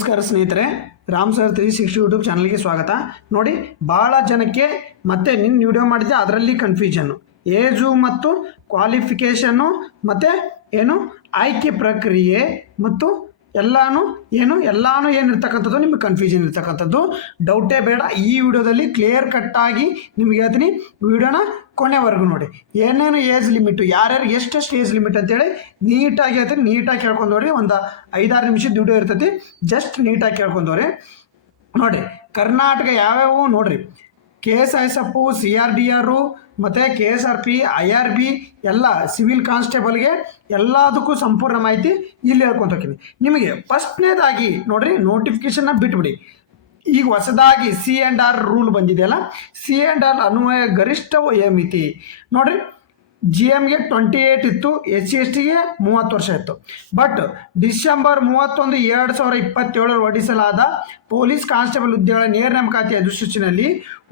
ನಮಸ್ಕಾರ ಸ್ನೇಹಿತರೆ, Ram sir 360 YouTube ಚಾನಲ್ಗೆ ಸ್ವಾಗತ. ನೋಡಿ, ಭಾಳ ಜನಕ್ಕೆ ಮತ್ತೆ ನಿನ್ನ ವಿಡಿಯೋ ಮಾಡಿದ್ದೆ, ಅದರಲ್ಲಿ ಕನ್ಫ್ಯೂಷನ್ನು, ಏಜು ಮತ್ತು ಕ್ವಾಲಿಫಿಕೇಷನ್ನು ಮತ್ತು ಏನು ಆಯ್ಕೆ ಪ್ರಕ್ರಿಯೆ ಮತ್ತು ಎಲ್ಲಾನು ಏನಿರ್ತಕ್ಕಂಥದ್ದು ನಿಮಗೆ ಕನ್ಫ್ಯೂಷನ್ ಇರ್ತಕ್ಕಂಥದ್ದು. ಡೌಟೇ ಬೇಡ, ಈ ವಿಡಿಯೋದಲ್ಲಿ ಕ್ಲಿಯರ್ ಕಟ್ಟಾಗಿ ನಿಮಗೆ ಹೇಳ್ತೀನಿ. ವಿಡಿಯೋನ ಕೊನೆವರೆಗೂ ನೋಡಿ. ಏನೇನು ಏಜ್ ಲಿಮಿಟು, ಯಾರ್ಯಾರು ಎಷ್ಟೆಷ್ಟು ಏಜ್ ಲಿಮಿಟ್ ಅಂತೇಳಿ ನೀಟಾಗಿ ಹೇಳ್ತೀನಿ. ನೀಟಾಗಿ ಕೇಳ್ಕೊಂಡವ್ರಿ. ಒಂದು 5-6 ನಿಮಿಷದ ವಿಡಿಯೋ ಇರ್ತೈತಿ, ಜಸ್ಟ್ ನೀಟಾಗಿ ಕೇಳ್ಕೊಂಡವ್ರಿ. ನೋಡಿ, ಕರ್ನಾಟಕ ಯಾವ್ಯಾವು ನೋಡ್ರಿ, KSISF, CRDR ಮತ್ತು KSRP, IRB ಎಲ್ಲ ಸಿವಿಲ್ ಕಾನ್ಸ್ಟೇಬಲ್ಗೆ ಎಲ್ಲದಕ್ಕೂ ಸಂಪೂರ್ಣ ಮಾಹಿತಿ ಇಲ್ಲಿ ಹೇಳ್ಕೊಂತ ನಿಮಗೆ. ಫಸ್ಟ್ನೇದಾಗಿ ನೋಡ್ರಿ, ನೋಟಿಫಿಕೇಶನ್ನ ಬಿಟ್ಬಿಡಿ. ಈಗ ಹೊಸದಾಗಿ C&R ರೂಲ್ ಬಂದಿದೆಯಲ್ಲ, C&R ಅನ್ವಯ ಗರಿಷ್ಠ ವಯೋಮಿತಿ ನೋಡ್ರಿ. GMಗೆ 28 ಇತ್ತು, SC/STಗೆ 30 ವರ್ಷ ಇತ್ತು. ಬಟ್ ಡಿಸೆಂಬರ್ 31, 2027 ಹೊರಡಿಸಲಾದ ಪೊಲೀಸ್ ಕಾನ್ಸ್ಟೇಬಲ್ ಹುದ್ದೆಗಳ ನೇರ ನೇಮಕಾತಿ ಅಧಿಸೂಚನೆಯಲ್ಲಿ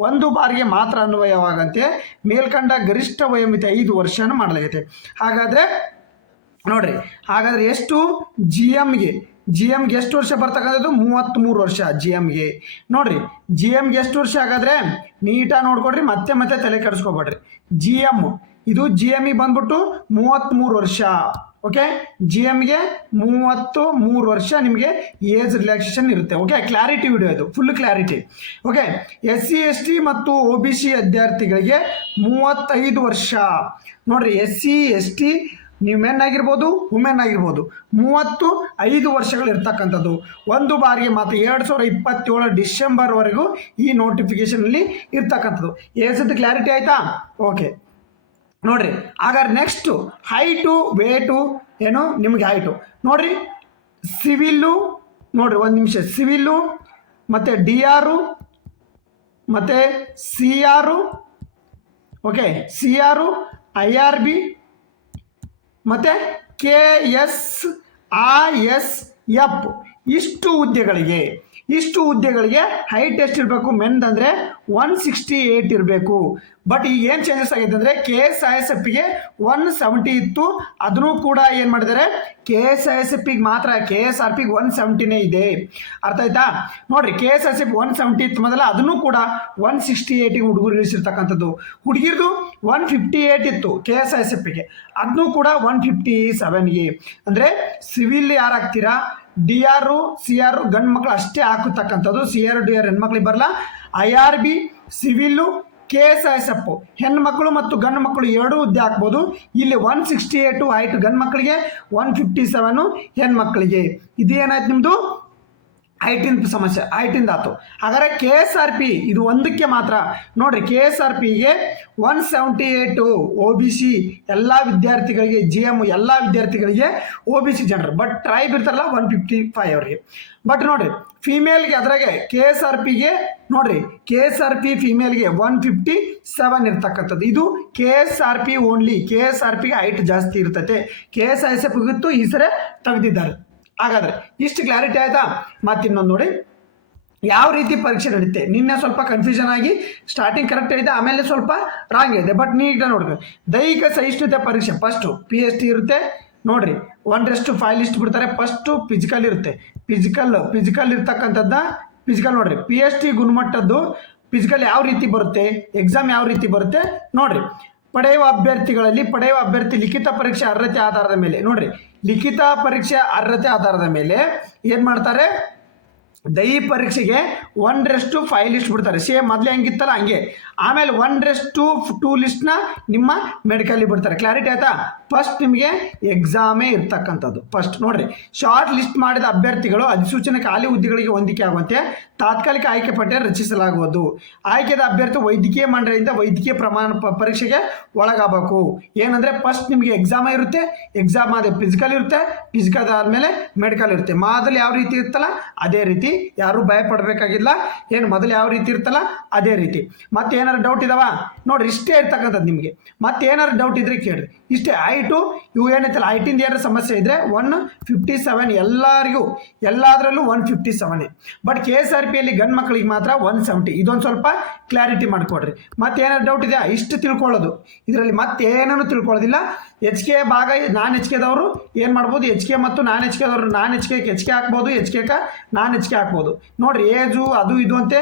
ಒಂದು ಬಾರಿಗೆ ಮಾತ್ರ ಅನ್ವಯವಾಗಂತೆ ಮೇಲ್ಕಂಡ ಗರಿಷ್ಠ ವಯೋಮಿತಿ 5 ವರ್ಷನ ಮಾಡಲಾಗಿದೆ. ಹಾಗಾದರೆ ಎಷ್ಟು GMಗೆ ಎಷ್ಟು ವರ್ಷ ಬರ್ತಕ್ಕಂಥದ್ದು? 33 ವರ್ಷ GMಗೆ. ನೋಡ್ರಿ, GMಗೆ ಎಷ್ಟು ವರ್ಷ? ಹಾಗಾದರೆ ನೀಟಾಗಿ ನೋಡ್ಕೊಡ್ರಿ, ಮತ್ತೆ ತಲೆ ಕೆಡಿಸ್ಕೊಬೇಡ್ರಿ. ಇದು GMಗೆ ಬಂದ್ಬಿಟ್ಟು 33 ವರ್ಷ. ಓಕೆ, GMಗೆ 33 ವರ್ಷ ನಿಮಗೆ ಏಜ್ ರಿಲ್ಯಾಕ್ಸೇಷನ್ ಇರುತ್ತೆ. ಓಕೆ, ಕ್ಲಾರಿಟಿ ವಿಡಿಯೋ ಇದು, ಫುಲ್ ಕ್ಲಾರಿಟಿ. ಓಕೆ, SC/ST ಮತ್ತು OBC ಅಭ್ಯರ್ಥಿಗಳಿಗೆ 35 ವರ್ಷ. ನೋಡ್ರಿ, SC/ST ನೀವು ಮೆನ್ ಆಗಿರ್ಬೋದು, ವುಮೆನ್ ಆಗಿರ್ಬೋದು, 35 ವರ್ಷಗಳು ಇರ್ತಕ್ಕಂಥದ್ದು. ಒಂದು ಬಾರಿಗೆ ಮಾತ್ರ 2027 ಡಿಸೆಂಬರ್ವರೆಗೂ ಈ ನೋಟಿಫಿಕೇಶನಲ್ಲಿ ಇರ್ತಕ್ಕಂಥದ್ದು. ಏಜದ್ದು ಕ್ಲಾರಿಟಿ ಆಯಿತಾ? ಓಕೆ, ನೋಡ್ರಿ. ಹಾಗಾದ್ರೆ ನೆಕ್ಸ್ಟು ಹೈಟು, ವೇಟು ಏನು ನಿಮಗೆ ಹೈಟು ನೋಡ್ರಿ. ಸಿವಿಲ್ಲು ನೋಡ್ರಿ, ಒಂದು ನಿಮಿಷ. ಸಿವಿಲ್ಲು ಮತ್ತು DR ಮತ್ತು CR, ಓಕೆ, CR, IRB ಮತ್ತು KSISF ಇಷ್ಟು ಹುದ್ದೆಗಳಿಗೆ ಹೈಟ್ ಎಷ್ಟು ಇರಬೇಕು? ಮೆನ್ದಂದರೆ 168 ಇರಬೇಕು. ಬಟ್ ಈಗ ಏನು ಚೇಂಜಸ್ ಆಗಿದೆ ಅಂದರೆ, KSISFಗೆ 170 ಇತ್ತು, ಅದನ್ನು ಕೂಡ ಏನು ಮಾಡಿದ್ದಾರೆ, KSISFಗೆ ಮಾತ್ರ, KSRPಗೆ 170ನೇ ಇದೆ. ಅರ್ಥ ಆಯ್ತಾ? ನೋಡಿರಿ, KSISF 170 ಇತ್ತು ಮೊದಲ, ಅದನ್ನು ಕೂಡ 168ಗೆ ಹುಡುಗರು ಇಳಿಸಿರ್ತಕ್ಕಂಥದ್ದು. ಹುಡುಗಿರ್ದು 158 ಇತ್ತು KSISFಗೆ, ಅದನ್ನು ಕೂಡ 157ಗೆ. ಅಂದರೆ ಸಿವಿಲ್ ಯಾರಾಗ್ತೀರಾ? DR, CR ಗಂಡು ಮಕ್ಕಳು ಅಷ್ಟೇ ಹಾಕತಕ್ಕಂಥದ್ದು. CR DR ಹೆಣ್ಮಕ್ಳಿಗೆ ಬರಲ್ಲ. IRB, ಸಿವಿಲ್ಲು, KSISF ಹೆಣ್ಮಕ್ಳು ಮತ್ತು ಗಂಡು ಮಕ್ಕಳು ಎರಡೂ ಹುದ್ದೆ ಹಾಕ್ಬೋದು. ಇಲ್ಲಿ 168 ಹೈಟ್ ಗಂಡು ಮಕ್ಕಳಿಗೆ, 157 ಹೆಣ್ಮಕ್ಳಿಗೆ. ಇದೇನಾಯ್ತು ನಿಮ್ಮದು ಹೈಟಿಂದ ಸಮಸ್ಯೆ, ಹೈಟಿಂದ ಆಯ್ತು. ಹಾಗಾದರೆ KSRP ಇದು ಒಂದಕ್ಕೆ ಮಾತ್ರ ನೋಡಿರಿ. KSRPಗೆ 178 OBC ಎಲ್ಲ ವಿದ್ಯಾರ್ಥಿಗಳಿಗೆ, GM ಎಲ್ಲ ವಿದ್ಯಾರ್ಥಿಗಳಿಗೆ, OBC ಜನರು. ಬಟ್ ಟ್ರೈಬ್ ಇರ್ತಾರಲ್ಲ 155 ಅವರಿಗೆ. ಬಟ್ ನೋಡಿರಿ, ಫಿಮೇಲ್ಗೆ ಅದ್ರಾಗೆ KSRPಗೆ ನೋಡಿರಿ, KSRP ಫಿಮೇಲ್ಗೆ 157 ಇರ್ತಕ್ಕಂಥದ್ದು. ಇದು KSRP ಓನ್ಲಿ. KSRPಗೆ ಹೈಟ್ ಜಾಸ್ತಿ ಇರ್ತೈತೆ, KSISFಗಿತ್ತು ಈ ಸರಿ ತೆಗೆದಿದ್ದಾರೆ. ಹಾಗಾದರೆ ಇಷ್ಟು ಕ್ಲಾರಿಟಿ ಆಯಿತಾ? ಮತ್ತಿನ್ನೊಂದು ನೋಡಿ, ಯಾವ ರೀತಿ ಪರೀಕ್ಷೆ ನಡೀತೆ. ನಿನ್ನೆ ಸ್ವಲ್ಪ ಕನ್ಫ್ಯೂಷನ್ ಆಗಿ ಸ್ಟಾರ್ಟಿಂಗ್ ಕರೆಕ್ಟ್ ಇದೆ, ಆಮೇಲೆ ಸ್ವಲ್ಪ ರಾಂಗ್ ಇದೆ. ಬಟ್ ನೀಟಾಗಿ ನೋಡ್ರಿ, ದೈಹಿಕ ಸಹಿಷ್ಣುತೆ ಪರೀಕ್ಷೆ ಫಸ್ಟು PST ಇರುತ್ತೆ. ನೋಡಿರಿ, 1:5 ಲಿಸ್ಟ್ ಬಿಡ್ತಾರೆ. ಫಸ್ಟು ಫಿಸಿಕಲ್ ಇರುತ್ತೆ. ಫಿಸಿಕಲ್ ಇರ್ತಕ್ಕಂಥದ್ದ ಫಿಸಿಕಲ್ ನೋಡಿರಿ. PST ಗುಣಮಟ್ಟದ್ದು ಫಿಸಿಕಲ್ ಯಾವ ರೀತಿ ಬರುತ್ತೆ, ಎಕ್ಸಾಮ್ ಯಾವ ರೀತಿ ಬರುತ್ತೆ ನೋಡಿರಿ. ಪಡೆಯುವ ಅಭ್ಯರ್ಥಿ ಲಿಖಿತ ಪರೀಕ್ಷೆ ಅರ್ಹತೆ ಆಧಾರದ ಮೇಲೆ ನೋಡ್ರಿ, ಲಿಖಿತ ಪರೀಕ್ಷೆ ಅರ್ಹತೆ ಆಧಾರದ ಮೇಲೆ ಏನು ಮಾಡ್ತಾರೆ, ದೈಹಿಕ ಪರೀಕ್ಷೆಗೆ 1:5 ಲಿಸ್ಟ್ ಬಿಡ್ತಾರೆ. ಸೇಮ್ ಮೊದಲೇ ಹೆಂಗಿತ್ತಲ್ಲ ಹಂಗೆ. ಆಮೇಲೆ 1:2 ಲಿಸ್ಟ್ನ ನಿಮ್ಮ ಮೆಡಿಕಲ್ಲಿ ಬಿಡ್ತಾರೆ. ಕ್ಲಾರಿಟಿ ಆಯಿತಾ? ಫಸ್ಟ್ ನಿಮಗೆ ಎಕ್ಸಾಮೇ ಇರ್ತಕ್ಕಂಥದ್ದು. ಫಸ್ಟ್ ನೋಡಿರಿ, ಶಾರ್ಟ್ ಲಿಸ್ಟ್ ಮಾಡಿದ ಅಭ್ಯರ್ಥಿಗಳು ಅಧಿಸೂಚನೆ ಖಾಲಿ ಹುದ್ದೆಗಳಿಗೆ ಹೊಂದಿಕೆ ಆಗುವಂತೆ ತಾತ್ಕಾಲಿಕ ಆಯ್ಕೆ ಪಟ್ಟಿ ರಚಿಸಲಾಗುವುದು. ಆಯ್ಕೆದ ಅಭ್ಯರ್ಥಿ ವೈದ್ಯಕೀಯ ಮಂಡಳಿಯಿಂದ ವೈದ್ಯಕೀಯ ಪ್ರಮಾಣ ಪರೀಕ್ಷೆಗೆ ಒಳಗಾಗಬೇಕು. ಏನಂದರೆ ಫಸ್ಟ್ ನಿಮಗೆ ಎಕ್ಸಾಮೇ ಇರುತ್ತೆ, ಎಕ್ಸಾಮ್ ಆದ ಫಿಸಿಕಲ್ ಇರುತ್ತೆ, ಫಿಸಿಕಲ್ ಆದಮೇಲೆ ಮೆಡಿಕಲ್ ಇರುತ್ತೆ. ಮೊದಲು ಯಾವ ರೀತಿ ಇರ್ತಲ್ಲ ಅದೇ ರೀತಿ, ಯಾರೂ ಭಯ ಪಡಬೇಕಾಗಿಲ್ಲ. ಏನು ಮೊದಲು ಯಾವ ರೀತಿ ಇರ್ತಲ್ಲ ಅದೇ ರೀತಿ. ಮತ್ತೆ ಏನಾದ್ರು ಡೌಟ್ ಇದಾವ ನೋಡ್ರಿ, ಇಷ್ಟೇ ಇರ್ತಕ್ಕಂಥದ್ದು ನಿಮಗೆ. ಮತ್ತೆ ಏನಾದ್ರು ಡೌಟ್ ಇದ್ರೆ ಕೇಳ್ರಿ. ಇಷ್ಟೇ ಹೈಟು, ಇವು ಏನೈತಲ್ಲ ಹೈಟಿಂದ ಏನಾದ್ರು ಸಮಸ್ಯೆ ಇದ್ದರೆ 157 ಎಲ್ಲದರಲ್ಲೂ 157. ಬಟ್ KSRPಯಲ್ಲಿ ಗಂಡು ಮಕ್ಕಳಿಗೆ ಮಾತ್ರ 170. ಇದೊಂದು ಸ್ವಲ್ಪ ಕ್ಲಾರಿಟಿ ಮಾಡಿಕೊಡ್ರಿ. ಮತ್ತೆ ಏನಾದ್ರು ಡೌಟ್ ಇದೆಯಾ? ಇಷ್ಟು ತಿಳ್ಕೊಳ್ಳೋದು ಇದರಲ್ಲಿ, ಮತ್ತೇನೂ ತಿಳ್ಕೊಳ್ಳೋದಿಲ್ಲ. ಎಚ್ ಕೆ ಭಾಗ ನಾನ್ ಎಚ್ ಕೆದವರು ಏನು ಮಾಡ್ಬೋದು, ಎಚ್ ಕೆ ಮತ್ತು ನಾನ್ ಎಚ್ ಕೆದವರು ನಾನ್ ಎಚ್ ಕೆ ಎಚ್ ಕೆ ಹಾಕ್ಬೋದು, ಎಚ್ ಕೆ ನಾನ್ ಎಚ್ ಕೆ ಹಾಕ್ಬೋದು. ನೋಡ್ರಿ ಏಜು ಅದು ಇದು ಅಂತೆ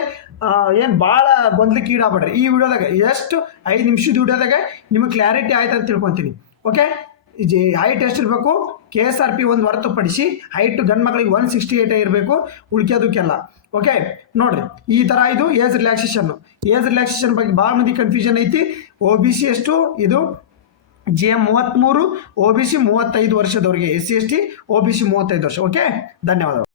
ಏನು ಭಾಳ ಗೊಂದಲಕ್ಕೆ ಈಡಾಗ್ಬೇಡ್ರಿ. ಈ ವಿಡಿಯೋದಾಗ ಎಷ್ಟು 5 ನಿಮಿಷದ ವಿಡಿಯೋದಾಗ ನಿಮಗೆ ಕ್ಲಾರಿಟಿ ಆಯ್ತು ಅಂತ ತಿಳ್ಕೊತೀನಿ. ಓಕೆ, ಹೈಟ್ ಎಷ್ಟಿರಬೇಕು, KSRP ಒಂದು ಹೊರತುಪಡಿಸಿ ಹೈಟ್ ಗಂಡು ಮಗಳಿಗೆ 168 ಇರಬೇಕು, ಉಳ್ಕ್ಯೋದಕ್ಕೆಲ್ಲ. ಓಕೆ ನೋಡ್ರಿ, ಈ ಥರ ಇದು ಏಜ್ ರಿಲ್ಯಾಕ್ಸೇಷನ್ ಬಗ್ಗೆ ಭಾಳ ಮಂದಿ ಕನ್ಫ್ಯೂಷನ್ ಐತಿ. OBC ಎಷ್ಟು ಇದು GM 33, OBC 35 ವರ್ಷದವ್ರಿಗೆ, SC ST OBC 35 ವರ್ಷ. ಓಕೆ, ಧನ್ಯವಾದಗಳು.